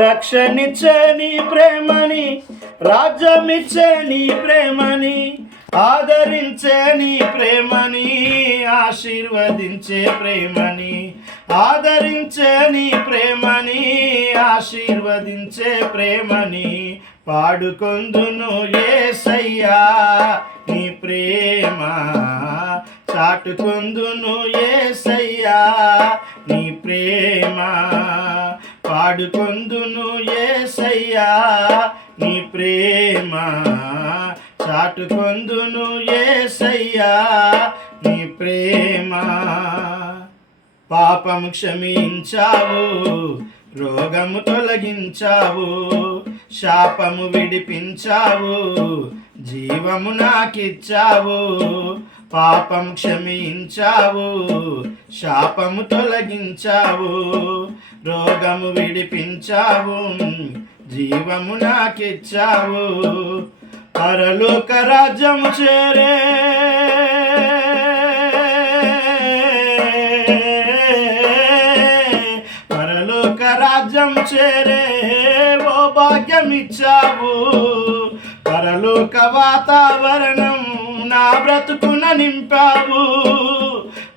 రక్షణిచ్చే నీ ప్రేమని, రాజ్యమిచ్చే నీ ప్రేమని, ఆదరించే నీ ప్రేమని, ఆశీర్వదించే ప్రేమని, ఆదరించే నీ ప్రేమని, ఆశీర్వదించే ప్రేమని పాడుకొందును యేసయ్యా నీ ప్రేమ, చాటుకొందును యేసయ్యా నీ ప్రేమ, పాడుకొందును యేసయ్యా నీ ప్రేమ, చాటుకొందును యేసయ్యా నీ ప్రేమ. పాపము క్షమించావు, రోగము తొలగించావు, శాపము విడిపించావు, జీవము నాకిచ్చావు. పాపం క్షమించావు, శాపము తొలగించావు, రోగము విడిపించావు, జీవము నాకిచ్చావు. పరలోక రాజ్యము చేరే రాజ్యం చేరే ఓ భాగ్యమిచ్చావు. పరలోక వాతావరణం నా బ్రతుకున నింపావు.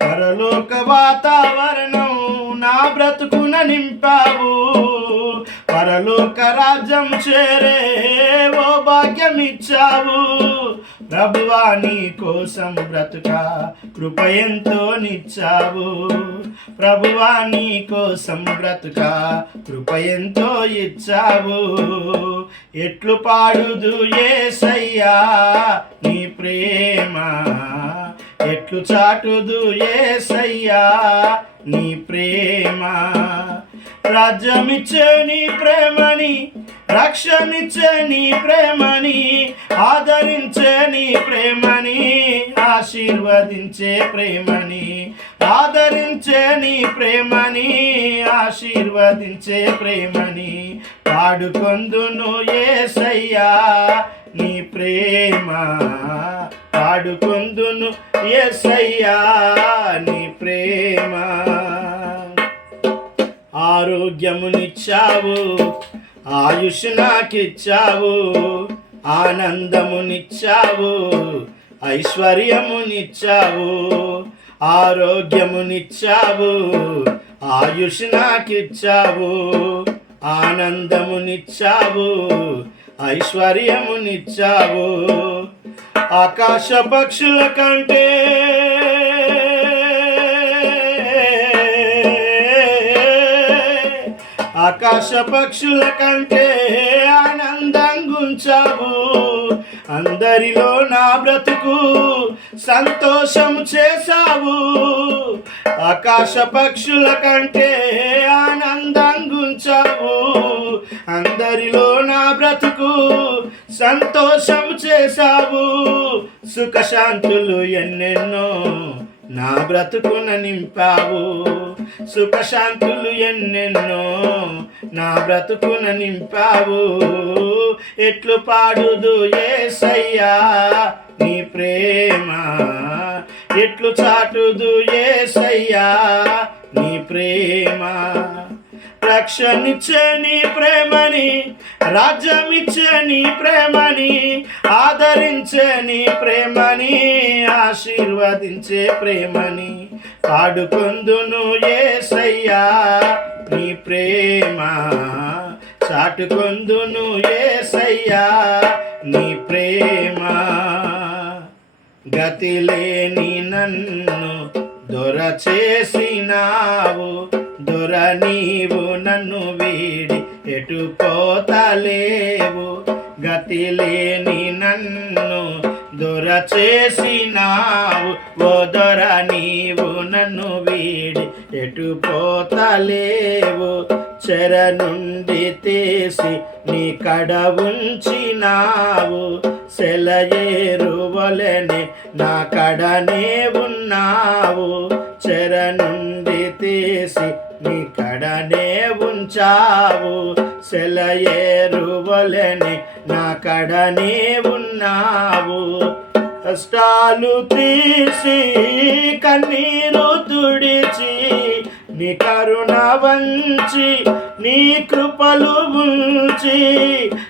పరలోక వాతావరణం నా బ్రతుకున నింపావు. పరలోక రాజ్యం చేరే ఓ భాగ్యమిచ్చావు. ప్రభువా నీ కోసం బ్రతుక కృప ఎంతో నిచ్చావు. ప్రభువా నీ కోసం బ్రతుక కృప ఎంతో ఇచ్చావు. ఎట్లు పాడుదు యేసయ్యా నీ ప్రేమ, ఎట్లు చాటుదు యేసయ్యా నీ ప్రేమ. రాజ్యమిచ్చే నీ ప్రేమని, రక్షణిచ్చే నీ ప్రేమని, ఆదరించే నీ ప్రేమని, ఆశీర్వదించే ప్రేమని, ఆదరించే నీ ప్రేమని, ఆశీర్వదించే ప్రేమని పాడుకొందును యేసయ్యా నీ ప్రేమ, పాడుకొందును యేసయ్యా నీ ప్రేమ. ఆరోగ్యమునిచ్చావు, ఆయుష్ నాకిచ్చావు, ఆనందమునిచ్చావు, ఐశ్వర్యమునిచ్చావు. ఆరోగ్యమునిచ్చావు, ఆయుష్ నాకిచ్చావు, ఆనందమునిచ్చావు, ఐశ్వర్యమునిచ్చావు. ఆకాశ పక్షుల కంటే ఆకాశ పక్షుల కంటే ఆనందంగుంచావు. అందరిలో నా బ్రతుకు సంతోషము చేశావు. ఆకాశ పక్షుల కంటే ఆనందంగుంచావు. అందరిలో నా బ్రతుకు సంతోషము చేశావు. సుఖశాంతులు ఎన్నెన్నో నా బ్రతుకున నింపావు. సుఖశాంతులు ఎన్నెన్నో నా బ్రతుకున నింపావు. ఎట్లు పాడుదు యేసయ్యా నీ ప్రేమ, ఎట్లు చాటుదు యేసయ్యా నీ ప్రేమ. రక్షణిచ్చే నీ ప్రేమని, రాజ్యమిచ్చే నీ ప్రేమని, ఆదరించే నీ ప్రేమని, ఆశీర్వదించే ప్రేమని పాడుకొందును యేసయ్యా నీ ప్రేమ, చాటుకొందును యేసయ్యా నీ ప్రేమ. గతిలేని నన్ను దొర చేసినావు. దొర నీవు నన్ను వీడి ఎటు పోతలేవు. గతిలేని నన్ను దొర చేసినావు. ఓ దొర నీవు నన్ను వీడి ఎటు పోతలేవు. చెర నుండి తీసి నీ కడ ఉంచినావు. సెలయేరువలెనే నా కడనే ఉన్నావు. చెర నుండి తీసి నీ కడనే ఉంచావు. సెలయేరువలెనే నా కడనే ఉన్నావు. కష్టాలు తీసి కన్నీరు తుడిచి నీ కరుణ వంచి నీ కృపలు ఉంచి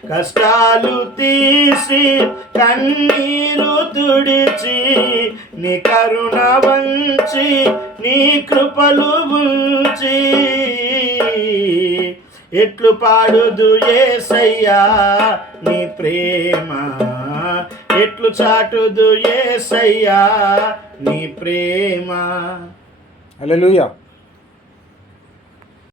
కష్టాలు తీసి కన్నీరు తుడిచి నీ కరుణ వంచి నీ కృపలు ఉంచి ఎట్లు పాడుదు యేసయ్యా నీ ప్రేమ, ఎట్లు చాటుదు యేసయ్యా నీ ప్రేమ. హల్లెలూయా.